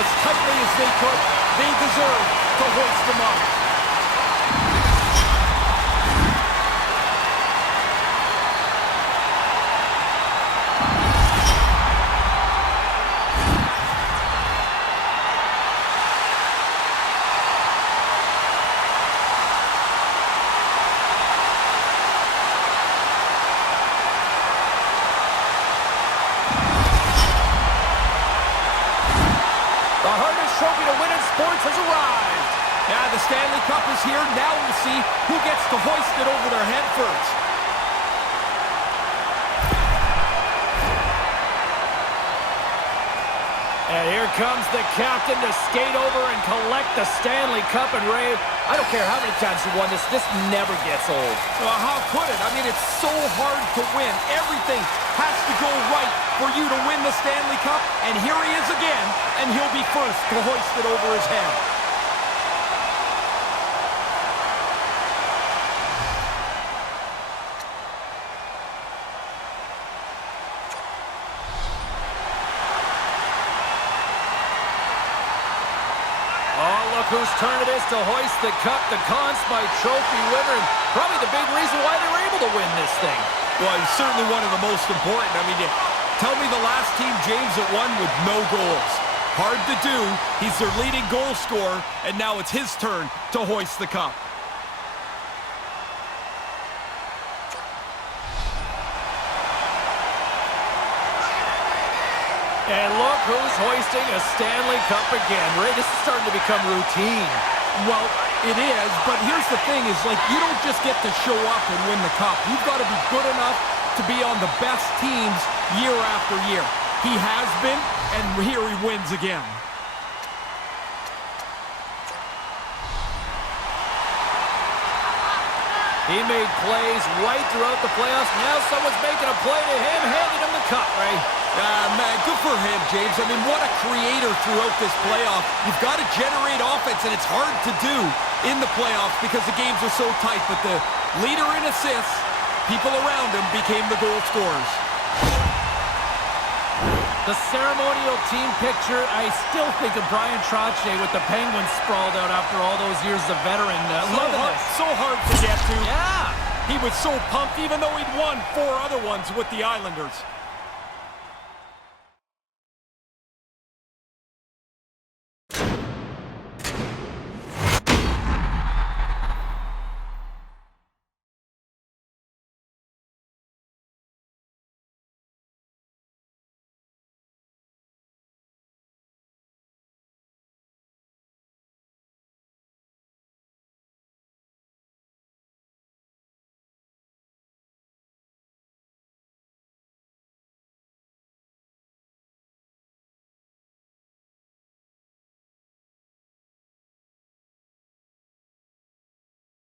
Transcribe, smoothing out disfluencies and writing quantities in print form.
as tightly as they could. They deserve to hoist them up. Trophy to win in sports has arrived. Yeah, the Stanley Cup is here. Now we'll see who gets to hoist it over their head first. And here comes the captain to skate over and collect the Stanley Cup. And Ray, I don't care how many times you won this, this never gets old. Well, how could it? I mean, it's so hard to win. Everything has to go right for you to win the Stanley Cup. And here he is again, and he'll be first to hoist it over his head. Oh, look whose turn it is to hoist the cup, the Conn Smythe Trophy winner, and probably the big reason why they were able to win this thing. Well, he's certainly one of the most important. I mean, tell me the last team James that won with no goals. Hard to do. He's their leading goal scorer, and now it's his turn to hoist the cup. And look who's hoisting a Stanley Cup again. Ray, this is starting to become routine. Well, it is, but here's the thing is, like, you don't just get to show up and win the cup. You've got to be good enough to be on the best teams year after year. He has been, and here he wins again. He made plays right throughout the playoffs. Now someone's making a play to him, handing him the cup, Ray. Man, good for him, James. I mean, what a creator throughout this playoff. You've got to generate offense, and it's hard to do in the playoffs because the games are so tight. But the leader in assists, people around him became the goal scorers. The ceremonial team picture, I still think of Brian Trottier with the Penguins sprawled out after all those years as a veteran. So hard to get to. Yeah. He was so pumped, even though he'd won 4 other ones with the Islanders.